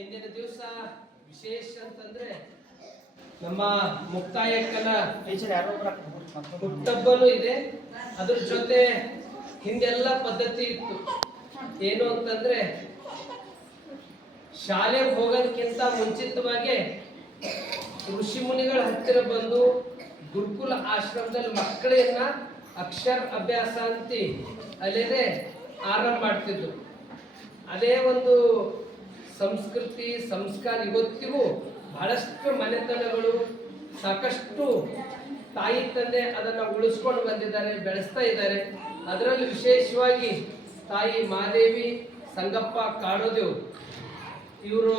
ಇಂದಿನ ದಿವಸ ವಿಶೇಷ ಅಂತಂದ್ರೆ ನಮ್ಮ ಮುಕ್ತಾಯಕ್ಕನ ಹುಟ್ಟಬ್ಬನೂ ಇದೆ. ಅದ್ರ ಜೊತೆ ಹಿಂದೆಲ್ಲ ಪದ್ಧತಿ ಇತ್ತು. ಏನು ಅಂತಂದ್ರೆ ಶಾಲೆಗೆ ಹೋಗೋದಕ್ಕಿಂತ ಮುಂಚಿತವಾಗಿ ಋಷಿ ಮುನಿಗಳ ಹತ್ತಿರ ಬಂದು ಗುರುಕುಲ ಆಶ್ರಮದಲ್ಲಿ ಮಕ್ಕಳನ್ನ ಅಕ್ಷರ ಅಭ್ಯಾಸ ಅಂತ ಅಲ್ಲೇನೆ ಆರಂಭ ಮಾಡ್ತಿದ್ರು. ಅದೇ ಒಂದು ಸಂಸ್ಕೃತಿ ಸಂಸ್ಕಾರ ಇವತ್ತಿಗೂ ಬಹಳಷ್ಟು ಮನೆತನಗಳು ಸಾಕಷ್ಟು ತಾಯಿ ತಂದೆ ಅದನ್ನ ಉಳಿಸ್ಕೊಂಡು ಬಂದಿದ್ದಾರೆ, ಬೆಳೆಸ್ತಾ ಇದ್ದಾರೆ. ಅದರಲ್ಲಿ ವಿಶೇಷವಾಗಿ ತಾಯಿ ಮಾದೇವಿ ಸಂಗಪ್ಪ ಕಾಡೋದೇವ್ರು ಇವರು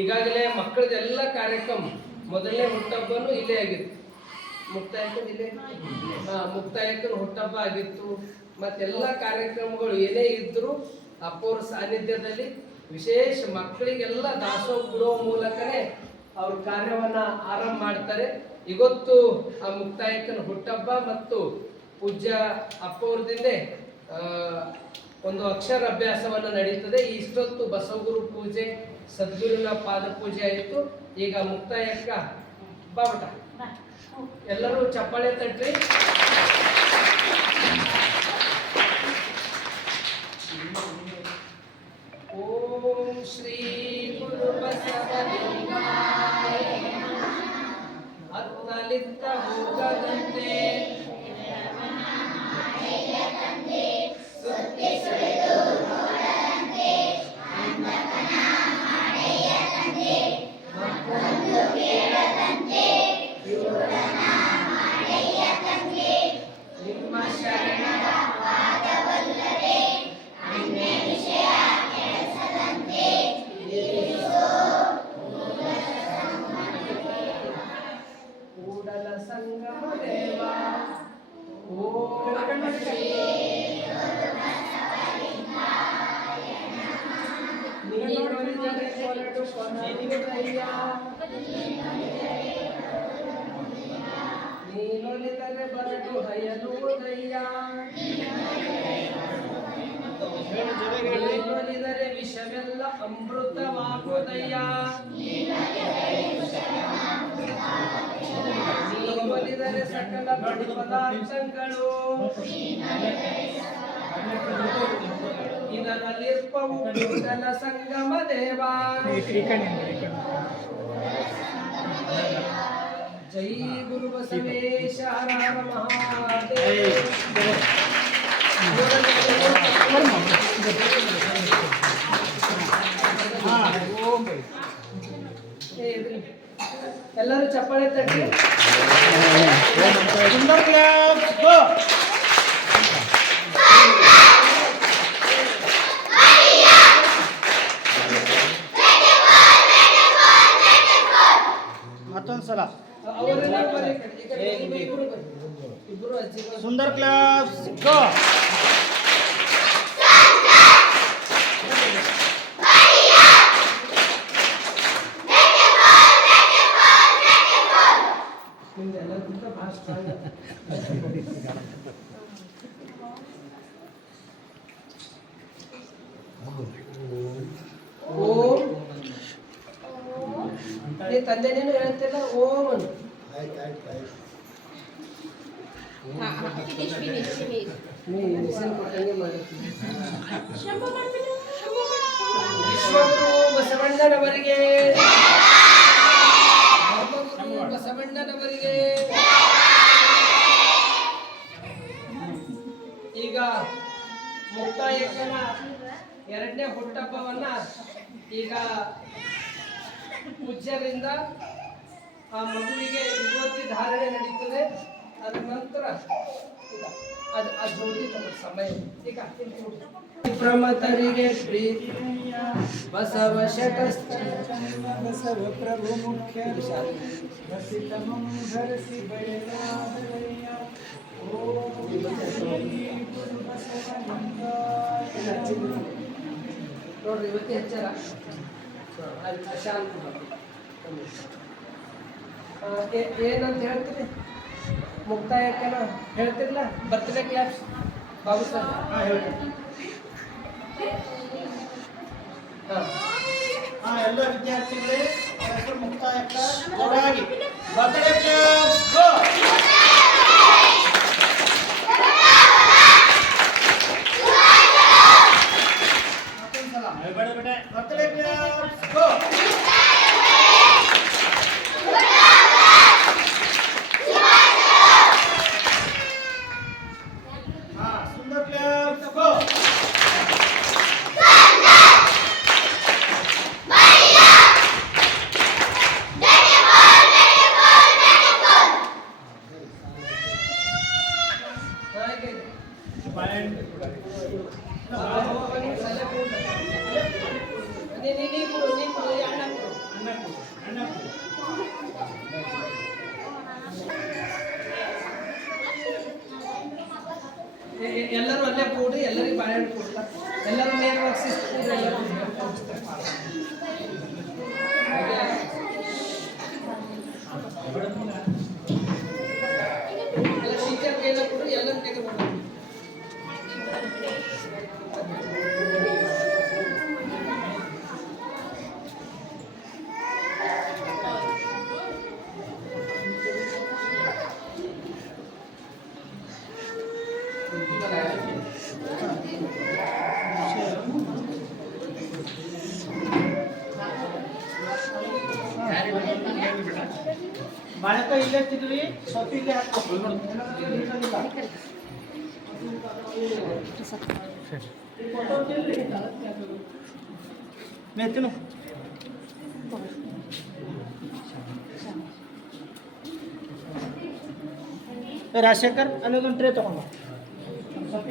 ಈಗಾಗಲೇ ಮಕ್ಕಳದೆಲ್ಲ ಕಾರ್ಯಕ್ರಮ ಮೊದಲನೇ ಹುಟ್ಟಬ್ಬನು ಇಲ್ಲೇ ಆಗಿತ್ತು. ಮುಕ್ತಾಯಕ್ಕನ ಹುಟ್ಟಬ್ಬ ಆಗಿತ್ತು. ಮತ್ತೆಲ್ಲ ಕಾರ್ಯಕ್ರಮಗಳು ಏನೇ ಇದ್ರು ಅಪ್ಪವ್ರ ಸಾನ್ನಿಧ್ಯದಲ್ಲಿ ವಿಶೇಷ ಮಕ್ಕಳಿಗೆಲ್ಲ ದಾಸೋಹ ಕೊಡುವ ಮೂಲಕನೇ ಅವ್ರ ಕಾರ್ಯವನ್ನ ಆರಂಭ ಮಾಡ್ತಾರೆ. ಇವತ್ತು ಆ ಮುಕ್ತಾಯಕ್ಕನ ಹುಟ್ಟಬ್ಬ ಮತ್ತು ಪೂಜ್ಯ ಅಪ್ಪವ್ರದಿಂದೆ ಒಂದು ಅಕ್ಷರ ಅಭ್ಯಾಸವನ್ನ ನಡೀತದೆ. ಇಷ್ಟೊತ್ತು ಬಸವಗುರು ಪೂಜೆ, ಸದ್ಗುರುನ ಪಾದ ಪೂಜೆ ಆಯಿತು. ಈಗ ಮುಕ್ತಾಯಕ್ಕ ಬಾಬಟ ಎಲ್ಲರೂ ಚಪ್ಪಾಳೆ ತಟ್ರಿ. ಓಂ ಶ್ರೀ ಗುರು ಬಸವಲಿಂಗಾಯ ಅತ್ತಲಿತ್ತ ಹೋಗದಂತೆ ನೀನೊಲಿದರೆ ಬರಡು ಹಯಲುವುದಯ್ಯ, ನೀನೊಲಿದರೆ ವಿಷವೆಲ್ಲ ಅಮೃತವಾಗುವುದಯ್ಯ, ನೀನೊಲಿದರೆ ಸಕಲ ಬಡು ಪದಾರ್ಥಗಳು ಇದರಲ್ಲಿರ್ಪವು ಕೂಡಲ ಸಂಗಮ ದೇವ. ಜೈ ಗುರು ಬಸವೇಶ ಹರ ಹರ ಮಹಾದೇವ. ಎಲ್ಲರೂ ಚಪ್ಪಾಳೆ ತಟ್ಟಿ. ಮತ್ತೊಂದ್ಸಲ ಸುಂದರ್ ಕ್ಲಾಸ್ ಗೋ. ತಂದೆ ನೀನು ಹೇಳ್ತಿಲ್ಲ ಓಂ ಅನ್ನು. ವಿಶ್ವಗುರು ಬಸವಣ್ಣನವರಿಗೆ, ಬಸವಣ್ಣನವರಿಗೆ. ಈಗ ಮುಕ್ತಾಯಕ್ಕನ ಎರಡನೇ ಹುಟ್ಟಬ್ಬವನ್ನ ಈಗ ಪೂಜ್ಯರಿಂದ ಆ ಮಗುವಿಗೆ ವಿಭೂತಿ ಧಾರಣೆ ನಡೀತದೆ. ಅದ ನಂತರ ಸಮಯ ಈಗ ಪ್ರಮತರಿಗೆ ಪ್ರೀತಿಯ ಬಸವ ಶಟಸ್ಥ ಬಸವ ಪ್ರಭು ಮುಖ್ಯ ರಸಿತಮಂ ಧರಿಸಿ ಬೆಳೆದಾದರಯ್ಯ. ಓಂ ಗುರು ಬಸವಲಿಂಗಾಯ. ನೋಡ್ರಿ ಇವತ್ತು ಹೆಚ್ಚರ ಶಾಂತ ಏನಂತ ಹೇಳ್ತೀರಿ? ಮುಕ್ತಾಯಕ್ಕನ ಹೇಳ್ತಿರ್ಲ ಬರ್ತ್ಡೇ ಕ್ಲಾಸ್ ಬಾಬು ಸರ್ ಹೇಳಿ. ಎಲ್ಲ ವಿದ್ಯಾರ್ಥಿಗಳೇ ಹೆಸರು ಮುಕ್ತಾಯಕ್ಕ ಜೋರಾಗಿ ಬರ್ತ್ಡೇ ಕ್ಲಾಸ್ ಗೋ. ಬರ್ತ್ಡೇ ಕ್ಲಾಸ್ ಗೋ. ಸುಂದರ್ ಕ್ಲಾಸ್ ಗೋ. ಎಲ್ಲರೂ ಅಲ್ಲೇ ಕೂಡಿ ಎಲ್ಲರಿಗೂ ಬಾಳೆಹಣ್ಣು ಕೊಡ್ತಾ ಎಲ್ಲರೂ ನೇರವಾಗಿ ಶಿಸ್ತು ಎಲ್ಲರೂ ಎಲ್ಲ ಟೀಚರ್ ಕೈಲ ಕೊಡು ಎಲ್ಲರೂ ಕೈಗೆ ಕೊಡು. ಬಾಳೆಕಾಯಿ ಇಲ್ಲೇ ತಿದ್ವಿ ಸ್ವಲ್ಪ ಇಲ್ಲೇ ಹಾಕೋ. ತಿನ್ನು ರಾಜಶೇಖರ್ ಅಲ್ಲೊಂದು ಟ್ರೇ ತಗೊಂಡು ಸ್ವಲ್ಪ